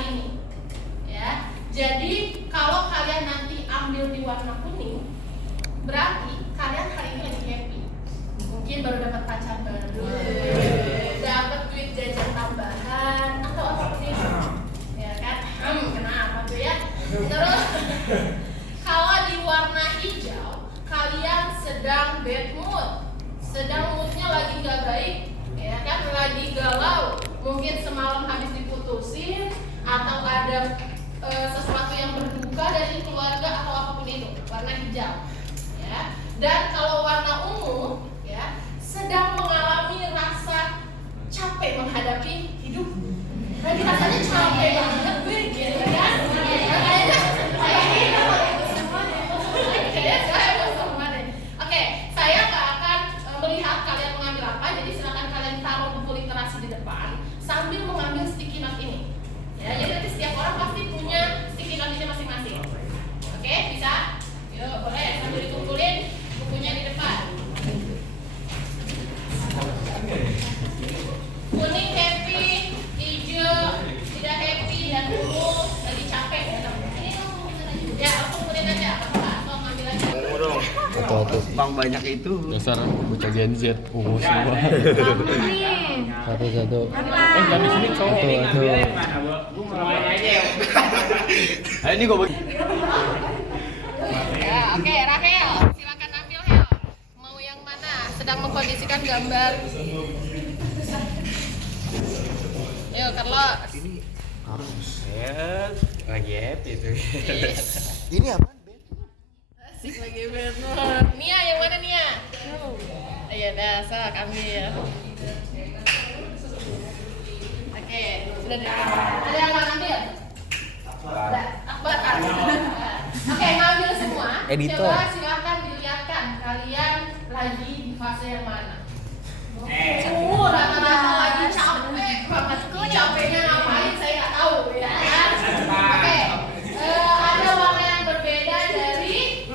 hari ini. Ya, jadi kalau kalian nanti ambil di warna kuning, berarti kalian hari ini lagi happy. Mungkin baru dapat pacar baru, dapat duit jajan tambahan atau apapun itu, ya kan? Kenapa tuh ya? Terus kalau di warna hijau, kalian sedang bad mood, sedang moodnya lagi nggak baik, ya kan? Lagi galau, mungkin semalam habis diputusin atau ada sesuatu yang berduka dari keluarga atau apapun itu, warna hijau, ya. Dan kalau warna ungu, ya, sedang mengalami rasa capek menghadapi hidup. Lagi rasanya capek banget, gitu kan? Oke, saya nggak akan melihat kalian mengambil apa, jadi silakan kalian taruh buku literasi di depan sambil mengambil sticky note ini. Ya, jadi nanti setiap orang pasti punya sticky note-nya masing-masing. Oke, bisa? Yuk, boleh sambil dikumpulin bukunya di depan. Kuning happy, hijau tidak happy, dan ungu lagi capek. Ya, langsung kumpulin aja. Atau ngambil aja. Bang banyak itu. Dasar bocah Gen Z ungu semua. Satu. Kami sini cowok. Ayo ini gue bagi. Ya, oke, Rahel, silakan ambil Hel. Mau yang mana? Sedang mengkondisikan gambar. Ayo, Carlos. Ya, lagi happy tuh. Ini apa? Asik lagi banget. Nia, yang mana Nia? Iya, dah, sok ambil. Oke, sudah deh. Ada yang mau ambil? Akbar. Oke, ngambil semua. Editor. Coba silakan dilihatkan kalian lagi di fase yang mana. Rata-rata lagi capek banget. Capeknya ngapain saya nggak tahu ya kan. Oke, ada warna yang berbeda dari.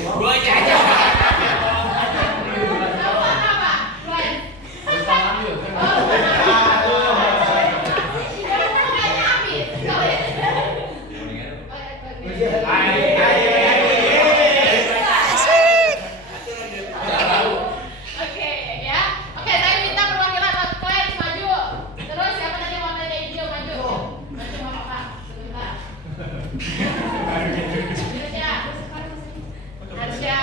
Gua aja. Warna apa? Glenn. Oke, ya. Oke, saya minta perwakilan Glenn maju. Terus siapa tadi warnanya hijau maju? Maju nggak apa-apa. Sebentar. Arsya.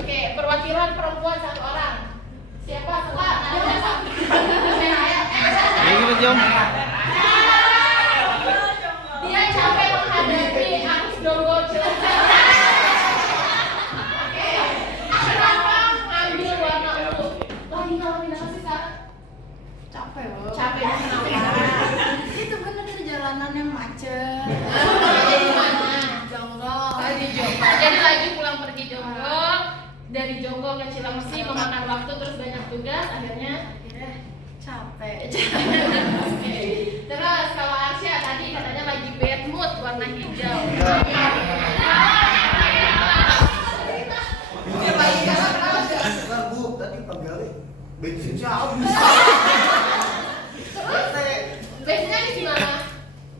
Oke, perwakilan perempuan satu orang. Siapa? Selat. Ayo Jom. Dia capek menghadapi arus Donggol Cilacap. Oke. Kenapa ngambil warna ungu? Lagi ngalamin apa sih sekarang? Capek loh. Capek kenapa? Itu bener itu jalanannya macet. Jadi mana? Jonggol. Lagi Jonggol. Jadi lagi pulang pergi Jonggol. Dari Jonggol ke Cilengsi memakan waktu terus banyak tugas akhirnya Capek. Oke. Terus kalau Arsya tadi katanya lagi bad mood warna hijau. Dia paling galak kenapa? Bentar Bu, tadi pegawai bensinnya habis. Terus bensinnya di mana?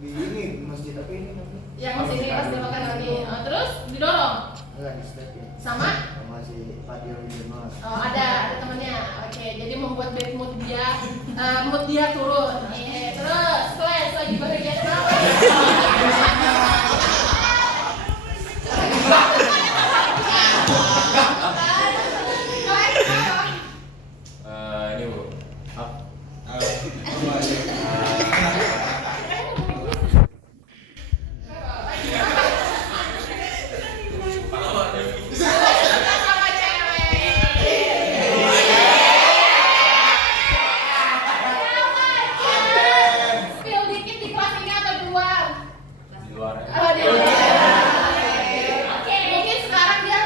Di ini masjid apa ini? Yang sini pas dimakan lagi. Terus didorong Enggak di step ya. sama? Sama si Fadil Mas. Oh, ada temannya. Oke, jadi membuat bad mood dia turun. Terus Clash lagi bahagia kenapa? Ini Bu. Sama cewek. Spill dikit di kelas ini atau di luar? Di luar. Oh, di luar. Oke, mungkin sekarang dia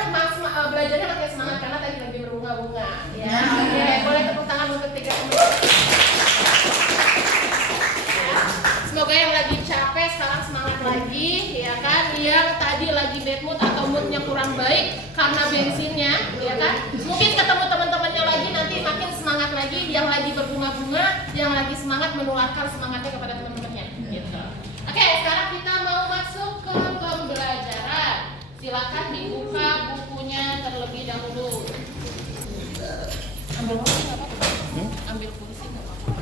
belajarnya pakai semangat karena tadi lagi berbunga-bunga. Ya, oke, boleh tepuk tangan untuk 3 teman. Semoga yang lagi capek sekarang semangat lagi, ya kan? Yang tadi lagi bad mood atau moodnya kurang baik karena bensinnya, ya kan? Mungkin ketemu teman-temannya lagi nanti makin semangat lagi. Yang lagi berbunga-bunga, yang lagi semangat menularkan semangatnya kepada Oke, sekarang kita mau masuk ke pembelajaran. Silakan dibuka bukunya terlebih dahulu. Ambil kursi nggak apa-apa? Ambil kursi nggak apa-apa?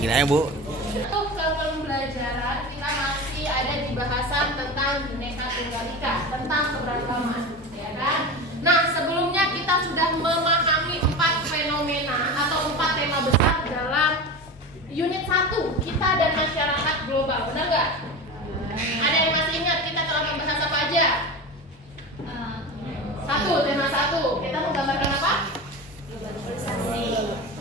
Gila ya, Bu. Untuk ke pembelajaran kita masih ada di bahasan tentang Bhinneka Tunggal Ika, tentang keberagaman, ya kan? Nah, sebelumnya kita sudah memahami 4 fenomena atau 4 tema besar dalam unit 1, kita dan masyarakat global, benar nggak? Ada yang masih ingat kita telah membahas apa aja? Tema 1, kita menggambarkan apa? Globalisasi.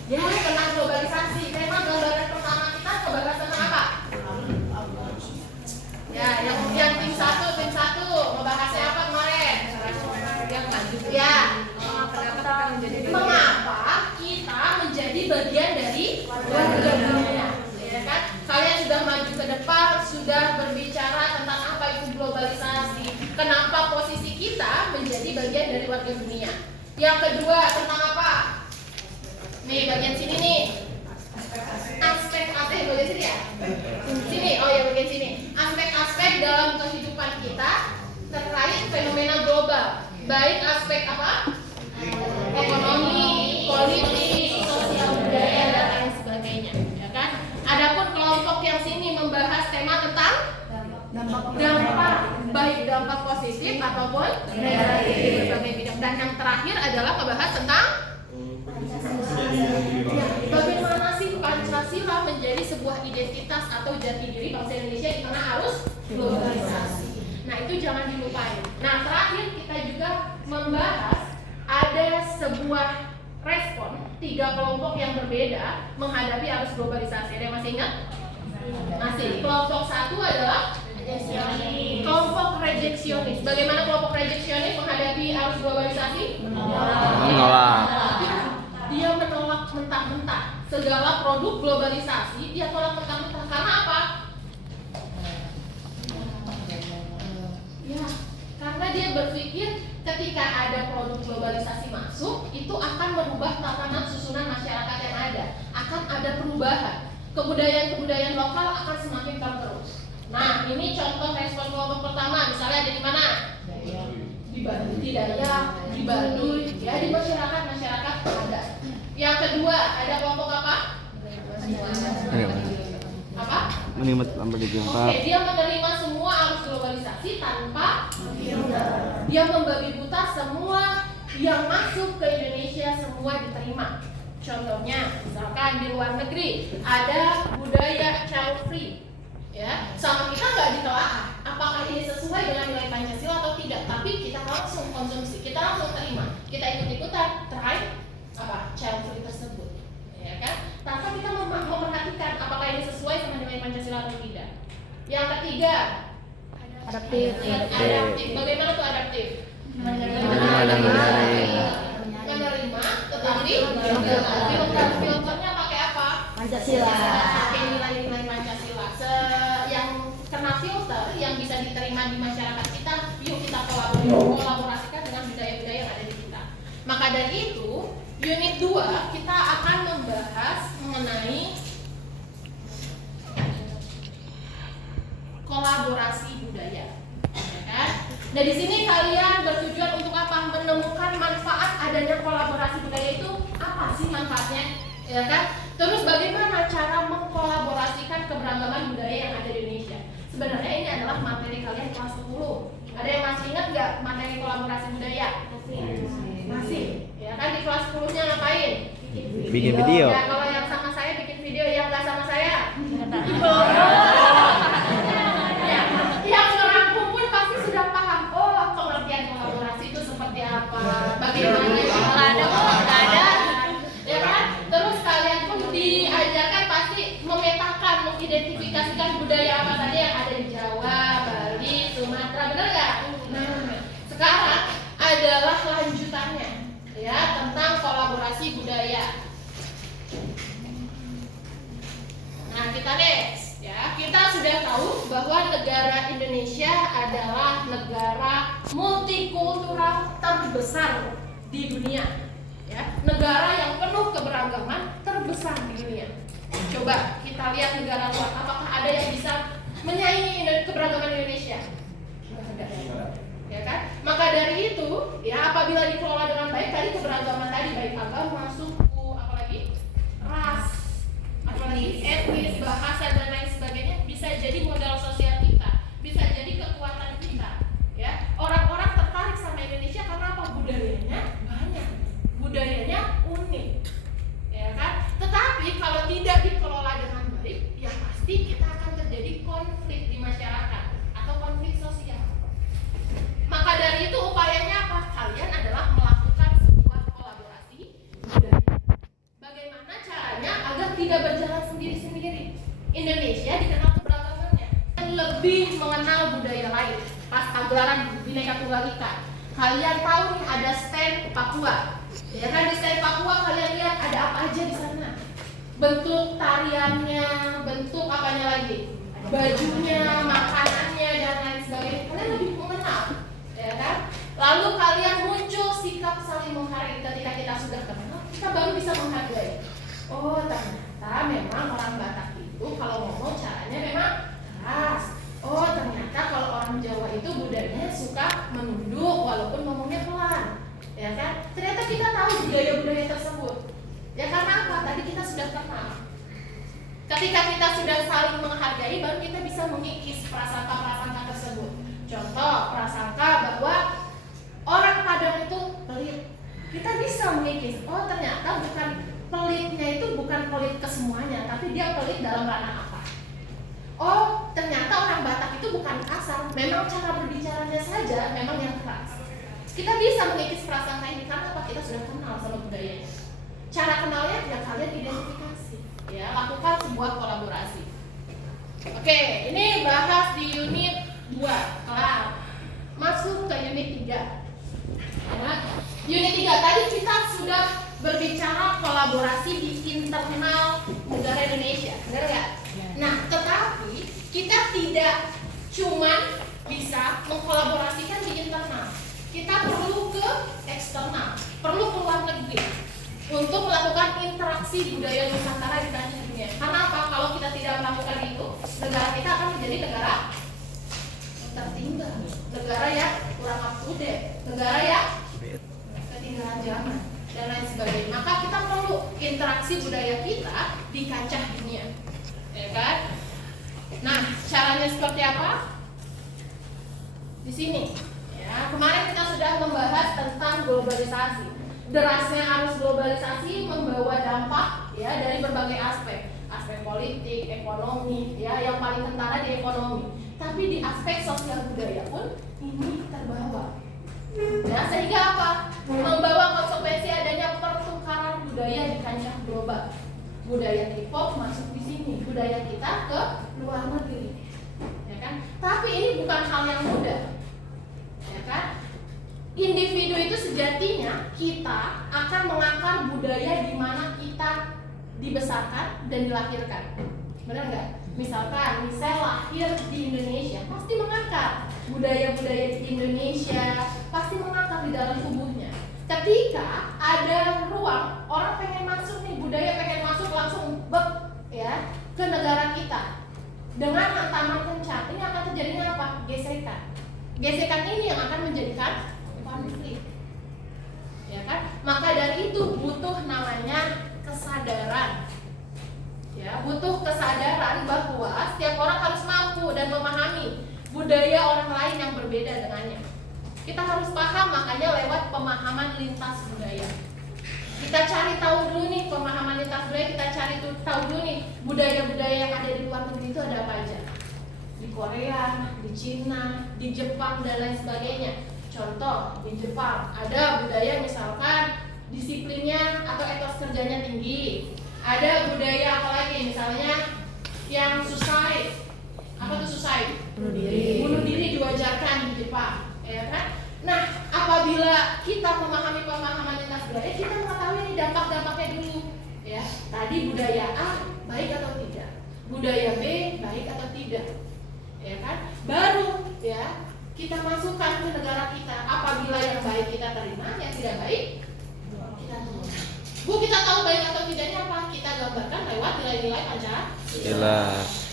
Ya, tentang globalisasi. Tema gambaran pertama kita membahas tentang apa? Ya, yang tim 1 membahasnya apa kemarin? Yang maju. Ya. Mengapa kita menjadi bagian dari warga dunia? Ya kan? Kalian sudah maju ke depan, sudah berbicara tentang apa itu globalisasi. Kenapa posisi kita menjadi bagian dari warga dunia? Yang kedua tentang apa? Nih bagian sini nih. Aspek-aspek bagian sini ya? Sini, oh ya bagian sini. Aspek-aspek dalam kehidupan kita terkait fenomena global. Baik aspek apa? Ekonomi, politik, sosial budaya dan lain sebagainya, ya kan? Adapun kelompok yang sini membahas tema tentang dampak, baik dampak positif ataupun negatif di berbagai bidang. Dan yang terakhir adalah membahas tentang bagaimana sih Pancasila menjadi sebuah identitas atau jati diri bangsa Indonesia di tengah arus globalisasi. Nah, itu jangan dilupain. Nah, terakhir kita juga membahas ada sebuah respon 3 kelompok yang berbeda menghadapi arus globalisasi. Ada yang masih ingat? Masih. Kelompok 1 adalah kelompok rejeksionis. Bagaimana kelompok rejeksionis menghadapi arus globalisasi? Menolak. Dia menolak mentah-mentah segala produk globalisasi. Dia tolak mentah-mentah karena apa? Ya, karena dia berpikir ketika ada produk globalisasi masuk, itu akan merubah tatanan susunan masyarakat yang ada. Akan ada perubahan. Kebudayaan-kebudayaan lokal akan semakin tergerus. Nah, ini contoh respon kelompok pertama. Misalnya ada di mana? Di Baduy, di Dayak, di Baduy, ya di masyarakat adat. Yang kedua, ada kelompok apa? Apa? Menikmat tanpa dijangka. Oke, dia menerima semua arus globalisasi tanpa dia membabi buta semua yang masuk ke Indonesia semua diterima. Contohnya, misalkan di luar negeri ada budaya child free, ya, sama kita nggak ditelaah apakah ini sesuai dengan nilai Pancasila atau tidak, tapi kita langsung konsumsi, kita langsung terima, kita ikut-ikutan try apa child free tersebut, ya kan? Tanpa kita memperhatikan apakah ini sesuai sama nilai Pancasila atau tidak. Yang ketiga, adaptif. Bagaimana tuh adaptif? Menerima, tetapi filternya pakai apa? Pancasila. Pakai nilai-nilai Pancasila. Yang kena filter, yang bisa diterima di masyarakat kita, yuk kita kolaborasikan dengan budaya-budaya yang ada di kita. Maka dari itu, unit 2 kita akan membahas mengenai kolaborasi budaya, ya kan? Nah, di sini kalian bertujuan untuk apa? Menemukan manfaat adanya kolaborasi budaya itu apa sih manfaatnya, ya kan? Terus bagaimana cara mengkolaborasikan keberagaman budaya yang ada di Indonesia? Sebenarnya ini adalah materi kalian kelas 10. Ada yang masih ingat nggak materi kolaborasi budaya? Masih. Ya kan di kelas 10-nya ngapain? Bikin video. Ya, kalau yang sama saya bikin video, yang nggak sama saya ya, yang merangkum pun pasti sudah paham. Oh, pengertian kolaborasi itu seperti apa? Bagaimana? Nggak ada. Ya kan? Terus kalian pun diajarkan pasti memetakan, mengidentifikasikan budaya apa saja yang ada di Jawa, Bali, Sumatera, benar nggak? Nah, sekarang adalah lanjutannya, ya, tentang kolaborasi budaya. Nah, kita next, ya. Kita sudah tahu bahwa negara Indonesia adalah negara multikultural terbesar di dunia, ya. Negara yang penuh keberagaman terbesar di dunia. Coba kita lihat negara luar, apakah ada yang bisa menyaingi keberagaman Indonesia? Enggak. Ya kan? Maka dari itu, ya apabila dikelola dengan baik, tadi keberagaman tadi baik agama, suku, apalagi ras, apalagi etnis, bahasa dan lain sebagainya bisa jadi modal sosial kita, bisa jadi kekuatan kita. Ya, orang-orang tertarik sama Indonesia karena apa? Budayanya banyak, budayanya unik, ya kan? Tetapi kalau tidak dikelola dengan baik, ya pasti kita akan terjadi konflik di masyarakat atau konflik sosial. Maka dari itu upayanya apa? Kalian adalah melakukan sebuah kolaborasi budaya. Bagaimana caranya agar tidak berjalan sendiri-sendiri? Indonesia dikenal keberagamannya dan lebih mengenal budaya lain. Pas pagelaran Bhinneka Tunggal Ika, kalian tahu nih ada stand Papua. Ya kan, di stand Papua kalian lihat ada apa aja di sana? Bentuk tariannya, bentuk apanya lagi? Bajunya, makanannya dan lain sebagainya. Kalian lebih mengenal, ya kan? Lalu kalian muncul sikap saling menghargai. Ketika kita sudah kenal, kita baru bisa menghargai. Oh, ternyata memang orang Batak itu kalau ngomong caranya memang keras. Oh, ternyata kalau orang Jawa itu budayanya suka menunduk walaupun ngomongnya pelan. Ya kan? Ternyata kita tahu budaya-budaya tersebut. Ya karena apa? Tadi kita sudah kenal. Ketika kita sudah saling menghargai, baru kita bisa mengikis prasangka-prasangka tersebut. Contoh, prasangka bahwa orang Padang itu pelit. Kita bisa mengikis. Oh, ternyata bukan pelitnya itu bukan pelit kesemuanya, tapi dia pelit dalam ranah apa? Oh, ternyata orang Batak itu bukan kasar. Memang cara berbicaranya saja memang yang keras. Kita bisa mengikis prasangka ini karena apa? Kita sudah kenal sama budayanya. Cara kenalnya ya kalian identifikasi, ya lakukan sebuah kolaborasi. Oke, ini bahas di unit 2, kelar. Masuk ke unit 3. Ya, unit 3 tadi kita sudah berbicara kolaborasi di internal negara Indonesia, benar nggak? Nah, tetapi kita tidak cuman bisa mengkolaborasikan di internal. Kita perlu ke eksternal, perlu ke luar negeri untuk melakukan interaksi budaya Nusantara di kancah dunia. Karena apa? Kalau kita tidak melakukan itu, negara kita akan menjadi negara tertinggal, negara yang kurang up to date, negara yang ketinggalan zaman dan lain sebagainya. Maka kita perlu interaksi budaya kita di kancah dunia, ya kan? Nah, caranya seperti apa? Di sini. Ya, kemarin kita sudah membahas tentang globalisasi. Derasnya arus globalisasi membawa dampak ya dari berbagai aspek politik, ekonomi, ya yang paling kentara di ekonomi. Tapi di aspek sosial budaya pun ini terbawa. Ya, sehingga apa? Membawa konsekuensi adanya pertukaran budaya di kancah global. Budaya K-pop masuk di sini, budaya kita ke luar negeri. Ya kan? Tapi ini bukan hal yang mudah. Ya kan? Individu itu sejatinya kita akan mengakar budaya di mana kita dibesarkan dan dilahirkan. Benar nggak? Misalkan, misal lahir di Indonesia, pasti mengakar budaya-budaya di Indonesia, pasti mengakar di dalam tubuhnya. Ketika ada ruang, orang pengen masuk nih, budaya pengen masuk langsung ya ke negara kita. Dengan hantaman kencang, ini akan terjadinya apa? Gesekan. Gesekan ini yang akan menjadikan konflik, ya kan? Maka dari itu butuh namanya kesadaran, ya butuh kesadaran bahwa setiap orang harus mampu dan memahami budaya orang lain yang berbeda dengannya. Kita harus paham, makanya lewat pemahaman lintas budaya. Kita cari tahu dulu nih pemahaman lintas budaya, kita cari tahu dulu nih budaya-budaya yang ada di luar negeri itu ada apa aja. Di Korea, di Cina, di Jepang dan lain sebagainya. Contoh, di Jepang ada budaya misalkan disiplinnya atau etos kerjanya tinggi. Ada budaya apa lagi? Misalnya yang suicide. Apa tuh suicide? Bunuh diri. Bunuh diri diwajarkan di Jepang, ya kan? Nah, apabila kita memahami pemahaman lintas budaya, kita mengetahui ini dampak-dampaknya dulu. Ya, tadi budaya A baik atau tidak? Budaya B baik atau tidak? Ya kan? Baru ya kita masukkan ke negara kita. Apabila yang baik kita terima, yang tidak baik kita tolak. Bu, kita tahu baik atau tidaknya apa? Kita gambarkan lewat nilai-nilai Pancasila.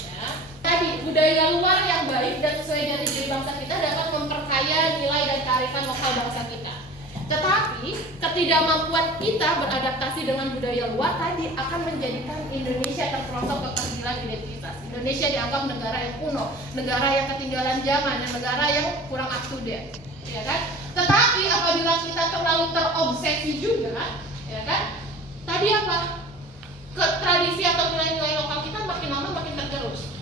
Ya. Tadi budaya luar yang baik dan sesuai dari diri bangsa kita dapat memperkaya nilai dan kearifan lokal bangsa kita. Tetapi ketidakmampuan kita beradaptasi dengan budaya luar tadi akan menjadikan Indonesia terperosok ke kehilangan identitas. Indonesia dianggap negara yang kuno, negara yang ketinggalan zaman, dan negara yang kurang up to date, ya kan? Tetapi apabila kita terlalu terobsesi juga, ya kan? Tadi apa? Tradisi atau nilai-nilai lokal kita makin lama makin tergerus.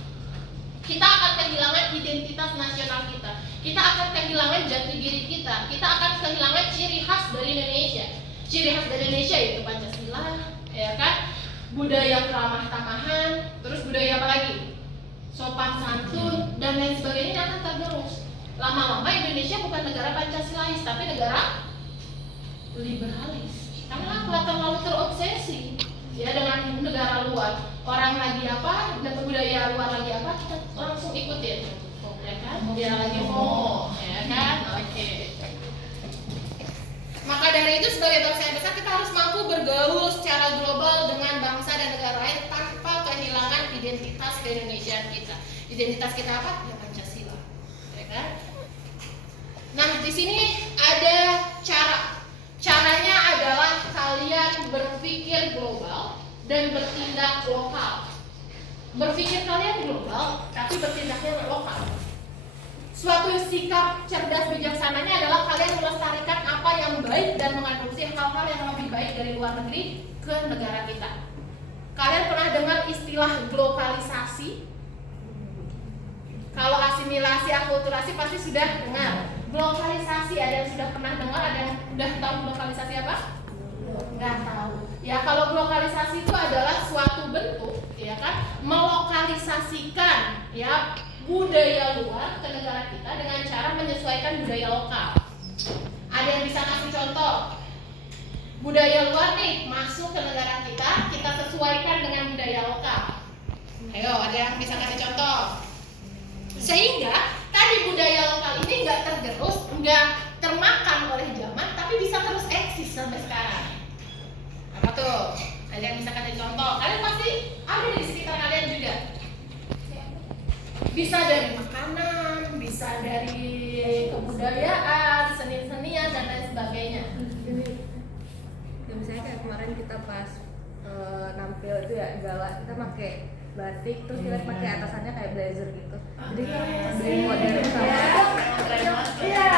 Kita akan kehilangan identitas nasional kita. Kita akan kehilangan jati diri kita. Kita akan kehilangan ciri khas dari Indonesia. Ciri khas dari Indonesia yaitu Pancasila, ya kan? Budaya keramah tamahan, terus budaya apa lagi? Sopan santun dan lain sebagainya akan tergerus. Lama-lama Indonesia bukan negara Pancasilais, tapi negara liberalis. Karena apa? Terlalu terobsesi ya dengan negara luar. Orang lagi apa, dan budaya luar lagi apa, kita langsung ikutin, ya kan? Dia lagi FOMO, ya kan? Oke. Maka dari itu sebagai bangsa yang besar kita harus mampu bergaul secara global dengan bangsa dan negara lain tanpa kehilangan identitas keindonesiaan kita. Identitas kita apa? Ya Pancasila, ya kan? Nah di sini ada cara. Caranya adalah kalian berpikir global dan bertindak lokal. Berpikir kalian global, tapi bertindaknya lokal. Suatu sikap cerdas bijaksananya adalah kalian melestarikan apa yang baik dan mengadopsi hal-hal yang lebih baik dari luar negeri ke negara kita. Kalian pernah dengar istilah globalisasi? Kalau asimilasi, akulturasi pasti sudah dengar. Globalisasi ada yang sudah pernah dengar, ada yang sudah tahu globalisasi apa? Nggak tahu. Ya kalau globalisasi itu adalah suatu bentuk, ya kan, melokalisasikan ya budaya luar ke negara kita dengan cara menyesuaikan budaya lokal. Ada yang bisa kasih contoh? Budaya luar nih masuk ke negara kita, kita sesuaikan dengan budaya lokal. Ayo, ada yang bisa kasih contoh? Sehingga tadi budaya lokal ini nggak tergerus, nggak termakan oleh zaman, tapi bisa terus eksis sampai sekarang. Apa tuh? Ada yang bisa kasih contoh? Kalian pasti ada di sekitar kalian juga. Bisa dari makanan, bisa dari kebudayaan, seni-senian dan lain sebagainya. Ya misalnya kayak kemarin kita pas nampil itu ya gala, kita pakai batik terus kita pakai atasannya kayak blazer gitu. Jadi lebih modern sama. Iya.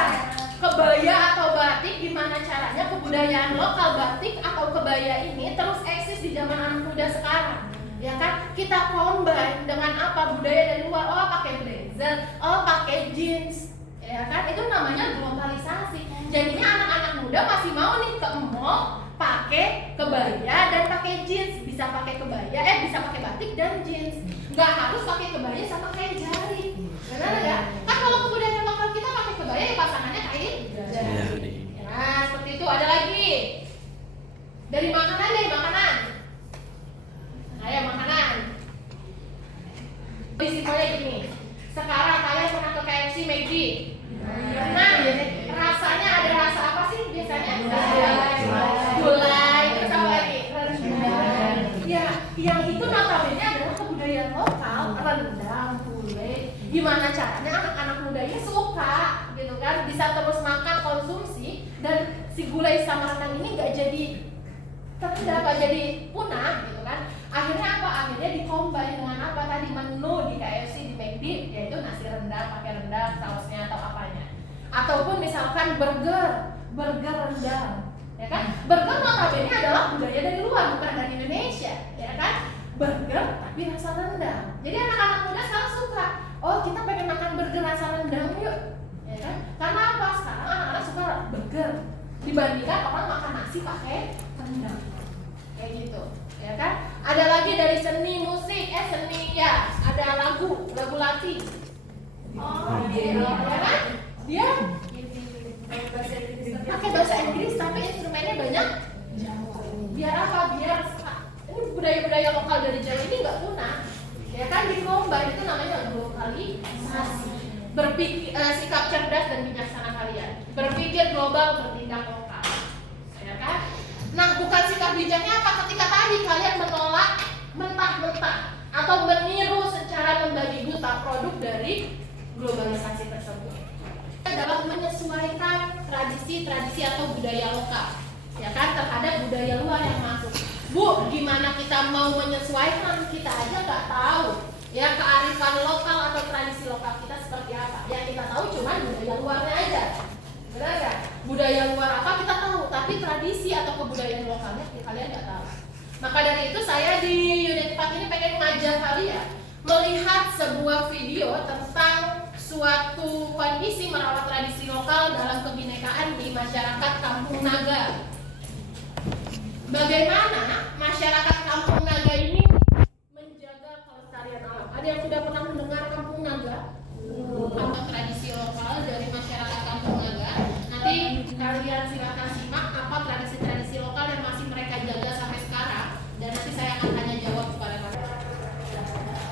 Kebaya atau batik gimana caranya kebudayaan lokal batik atau kebaya ini terus eksis di zaman anak muda sekarang. Ya kan? Kita combine dengan apa? Budaya dari luar. Oh, pakai blazer, oh pakai jeans. Ya kan? Itu namanya globalisasi. Jadinya anak-anak muda masih mau nih ke mall pakai kebaya dan pakai jeans. Bisa pakai kebaya, bisa pakai batik dan jeans. Nggak harus pakai kebaya sama kain jari. Benar nggak? Kan kalau kebudayaan lokal kita pakai kebaya ya pasangannya kain jari. Nah, seperti itu. Ada lagi. Dari makanan deh, makanan. Ayo makanan. Simpelnya gini. Sekarang kalian pernah ke KFC, McD? Pernah. Rasanya ada rasa apa sih biasanya? Gulai. Terus apa lagi? Rendang. Ya, yang itu notabene adalah kebudayaan lokal. Rendang, gulai. Gimana caranya anak-anak mudanya suka, gitu kan? Bisa terus makan konsumsi dan si gulai sama rendang ini nggak jadi terdapat jadi punah, gitu kan? Akhirnya apa? Akhirnya dikombin dengan apa tadi menu di KFC, di McD, yaitu nasi rendang, pakai rendang, sausnya atau apanya. Ataupun misalkan burger rendang, ya kan? Burger notabene adalah budaya dari luar, bukan dari Indonesia, ya kan? Burger tapi rasa rendang. Jadi anak-anak muda sekarang suka. Oh, kita pengen makan burger rasa rendang yuk, ya kan? Karena apa? Sekarang anak-anak suka burger dibandingkan orang makan nasi pakai rendang, kayak gitu. Ya kan? Ada lagi dari seni musik, seni ya, ada lagu latih. Oh, ya kan? Dia pakai bahasa Inggris tapi instrumennya banyak Jawa. Biar apa? Biar ini budaya-budaya lokal dari Jawa ini nggak punah. Ya kan? Dikombin, itu namanya globalisasi. Berpikir sikap cerdas dan bijaksana kalian. Berpikir global, bertindak lokal. Ya kan? Nah, bukan sikap bijaknya apa ketika tadi kalian menolak mentah-mentah atau meniru secara membabi buta produk dari globalisasi tersebut. Adalah menyesuaikan tradisi-tradisi atau budaya lokal, ya kan, terhadap budaya luar yang masuk. Bu, gimana kita mau menyesuaikan? Kita aja nggak tahu ya kearifan lokal atau tradisi lokal kita seperti apa. Yang kita tahu cuma budaya luarnya aja, benar nggak? Budaya luar apa kita tahu, tapi tradisi atau kebudayaan lokalnya kalian nggak tahu. Maka dari itu saya di unit 4 ini pengen ngajak kalian melihat sebuah video tentang suatu kondisi merawat tradisi lokal dalam kebinekaan di masyarakat Kampung Naga. Bagaimana masyarakat Kampung Naga ini menjaga kelestarian alam? Ada yang sudah pernah mendengar Kampung Naga? Atau tradisi lokal dari masyarakat Kampung Naga? Nanti kalian silakan simak apa tradisi-tradisi lokal yang masih mereka jaga sampai sekarang, dan nanti saya akan tanya jawab kepada kalian.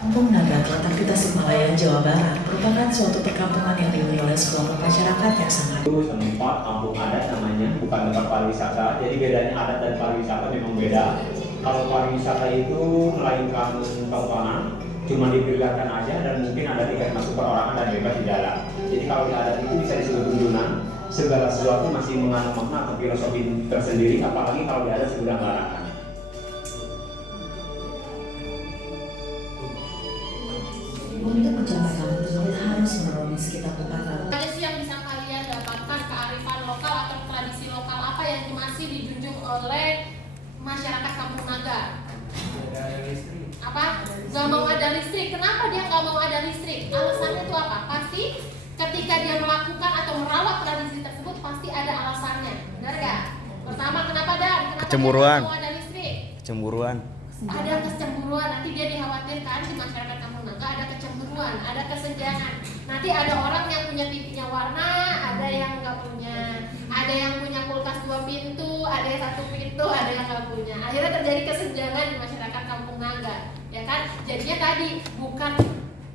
Kampung Naga terletak di Tasikmalaya, Jawa Barat, merupakan suatu perkampungan yang dihuni oleh sekelompok masyarakat yang sangat Itu tempat kampung adat namanya, bukan tempat pariwisata. Jadi bedanya adat dan pariwisata memang beda. Kalau pariwisata itu melainkan tontonan, cuma diperlihatkan aja dan mungkin ada tiket masuk perorangan dan bebas di dalam. Jadi kalau di adat itu bisa disebut kunjungan, segala sesuatu masih mengandung makna atau filosofi tersendiri, apalagi kalau di adat sudah melarangkan. untuk mencapai kampung tersebut harus melalui sekitar 400. Tradisi yang bisa kalian dapatkan, kearifan lokal atau tradisi lokal apa yang masih dijunjung oleh masyarakat Kampung Naga? Apa? Gak mau ada listrik. Kenapa dia gak mau ada listrik? Alasannya itu apa? Pasti ketika dia melakukan atau merawat tradisi tersebut pasti ada alasannya. Benar gak? Pertama, kenapa Dan? Kenapa Kecemburuan. dia gak mau ada listrik? Cemburuan. Ada kecemburuan, nanti dia dikhawatirkan di masyarakat Kampung Naga ada kecemburuan, ada kesenjangan. Nanti ada orang yang punya TV-nya warna, ada yang nggak punya, ada yang punya kulkas 2 pintu, ada yang 1 pintu, ada yang nggak punya. Akhirnya terjadi kesenjangan di masyarakat Kampung Naga, ya kan? Jadinya tadi bukan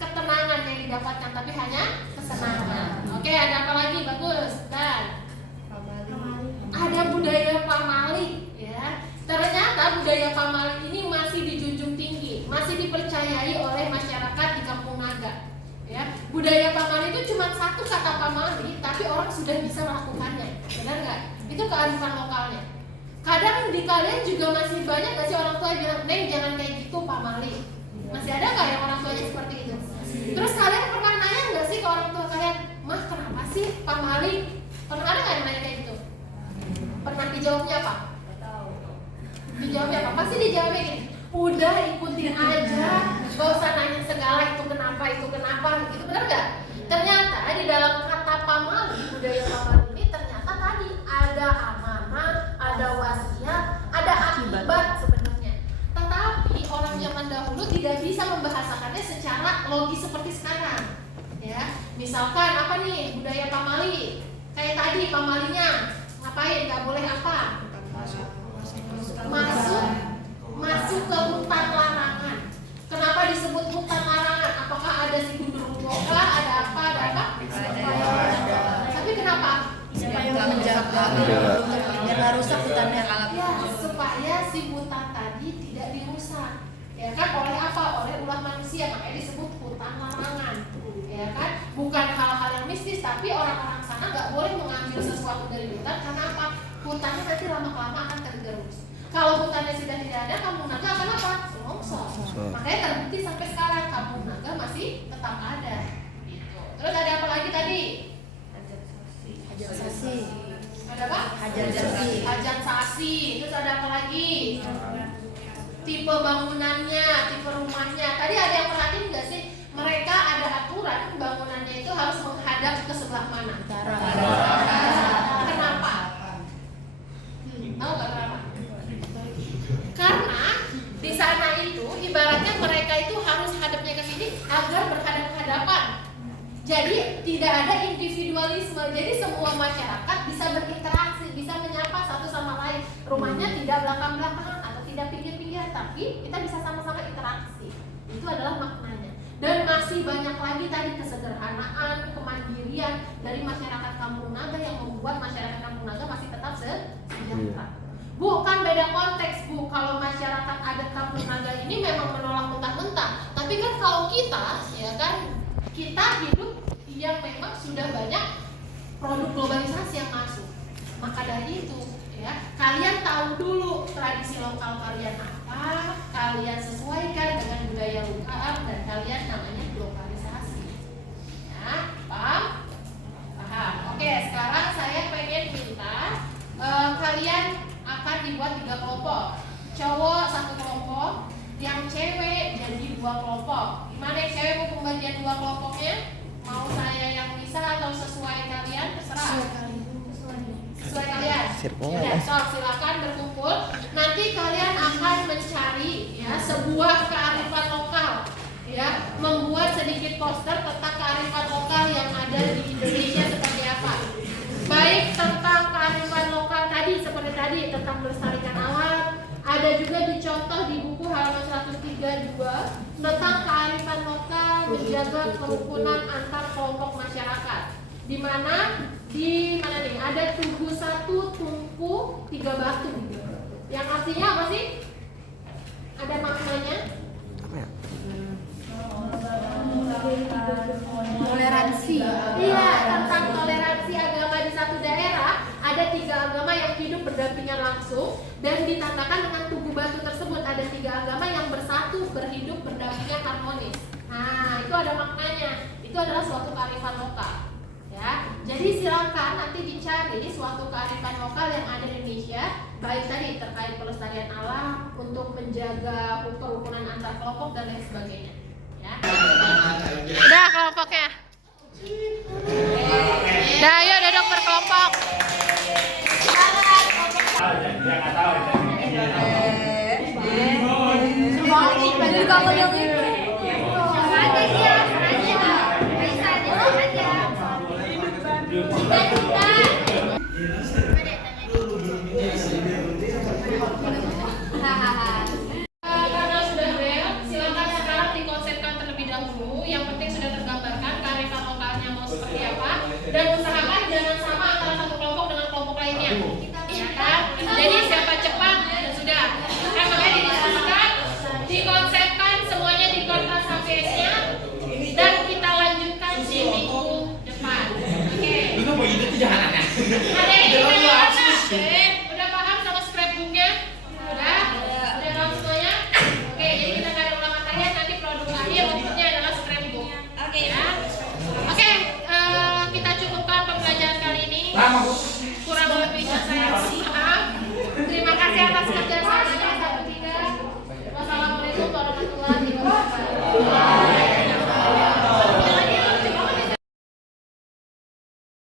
ketenangan yang didapatkan, tapi hanya kesenangan. Oke, ada apa lagi? Bagus, Dan. Ada budaya pamali, ya. Ternyata budaya pamali ini masih dijunjung tinggi, masih dipercayai oleh masyarakat di Kampung Naga. Ya, budaya pamali itu cuma satu kata pamali, tapi orang sudah bisa melakukannya, benar nggak? Itu kearifan lokalnya. Kadang di kalian juga masih banyak nggak sih orang tua yang bilang, Neng jangan kayak gitu pamali. Masih ada nggak yang orang tuanya seperti itu? Terus kalian pernah nanya nggak sih ke orang tua kalian, Mah kenapa sih pamali? Pernah ada nggak yang nanya kayak gitu? Pernah dijawabnya apa? Dijawabnya apa? Pasti dijawabnya gini, udah ikutin aja, gak usah nanya segala itu kenapa, gitu, benar gak? Ternyata di dalam kata pamali, budaya pamali ini ternyata tadi ada amanah, ada wasiat, ada akibat sebenarnya. Tetapi orang zaman dahulu tidak bisa membahasakannya secara logis seperti sekarang. Ya, misalkan apa nih budaya pamali? Kayak tadi pamalinya ngapain? Gak boleh apa? Masuk ke hutan larangan. Kenapa disebut hutan larangan? Apakah ada si gundurwo? Ada apa? Tapi kenapa? Supaya menjaga biar nggak rusak hutannya. Ya, supaya si hutan tadi tidak dirusak. Ya kan, oleh apa? Oleh ulah manusia, makanya disebut hutan larangan. Ya kan, bukan hal-hal yang mistis, tapi orang-orang sana nggak boleh mengambil sesuatu dari hutan karena apa? Hutannya nanti lama-lama akan tergerus. Kalau hutannya sudah tidak ada, Kampung Naga akan apa? Longsor. Makanya terbukti sampai sekarang Kampung Naga masih tetap ada. Gitu. Terus ada apa lagi tadi? Hajat sasi. Ada apa? Hajat sasi. Terus ada apa lagi? Tipe bangunannya, tipe rumahnya. Tadi ada yang perhatiin nggak sih? Mereka ada aturan bangunannya itu harus menghadap ke sebelah mana? Kenapa? Tahu nggak kenapa? Karena di sana itu ibaratnya mereka itu harus hadapnya ke sini agar berhadapan-hadapan. Jadi tidak ada individualisme. Jadi semua masyarakat bisa berinteraksi, bisa menyapa satu sama lain. Rumahnya tidak belakang-belakangan atau tidak pinggir-pinggir, tapi kita bisa sama-sama interaksi. Itu adalah maknanya. Dan masih banyak lagi tadi kesederhanaan, kemandirian dari masyarakat Kampung Naga yang membuat masyarakat Kampung Naga masih tetap sejahtera. Bukan beda konteks, Bu. Kalau masyarakat adat Kampung Naga ini memang menolak mentah-mentah, Tapi kan kalau kita, ya kan, kita hidup yang memang sudah banyak produk globalisasi yang masuk. Maka dari itu, ya, kalian tahu dulu tradisi lokal kalian apa, kalian sesuaikan dengan budaya lokal, dan kalian namanya globalisasi. Ya, paham? Paham. Oke, sekarang saya pengen minta kalian akan dibuat 3 kelompok. Cowok 1 kelompok, yang cewek jadi 2 kelompok. Gimana yang cewek mau pembagian 2 kelompoknya? Mau saya yang bisa atau sesuai kalian? Terserah. Sesuai kalian. Ya, silakan berkumpul. Nanti kalian akan mencari ya sebuah kearifan lokal. Ya, membuat sedikit poster tentang kearifan lokal yang ada di Indonesia seperti apa. Baik tentang kearifan lokal tadi seperti tadi tentang melestarikan alam, ada juga dicontoh di buku halaman 132 tentang kearifan lokal menjaga kerukunan antar kelompok masyarakat. Di mana nih ada tugu 1 tungku 3 batu. Yang artinya apa sih? Ada maknanya? Toleransi. Iya, tentang toleransi agama di satu daerah. Ada 3 agama yang hidup berdampingan langsung dan ditandai dengan tugu batu tersebut. Ada 3 agama yang bersatu, berhidup berdampingan harmonis. Nah, itu ada maknanya. Itu adalah suatu kearifan lokal. Ya, jadi silakan nanti dicari suatu kearifan lokal yang ada di Indonesia, baik tadi terkait pelestarian alam, untuk menjaga kerukunan antar kelompok dan lain sebagainya. Ya. Udah kelompoknya. Udah, ayo duduk berkelompok. Jadi kalau yang itu Karena sudah bel, silakan sekarang dikonsepkan terlebih dahulu. Yang penting sudah tergambarkan kearifan lokalnya mau seperti apa, dan usahakan jangan sama antara satu kelompok dengan kelompok lainnya. Ya kan? Jadi siapa cepat dan sudah. Kan makanya didiskusikan, dikonsepkan semuanya di kertas HVS-nya, dan kita lanjutkan di minggu depan. Oke. Ada yang ingin menanyakan? Udah paham sama scrapbooknya? Udah paham semuanya? Oke, jadi kita nggak ada ulang materi, nanti produk akhir outputnya adalah scrapbook. Oke ya. Oke, kita cukupkan pembelajaran kali ini. Kurang lebihnya saya maaf. Terima kasih atas kerjasamanya. Wassalamualaikum warahmatullahi wabarakatuh.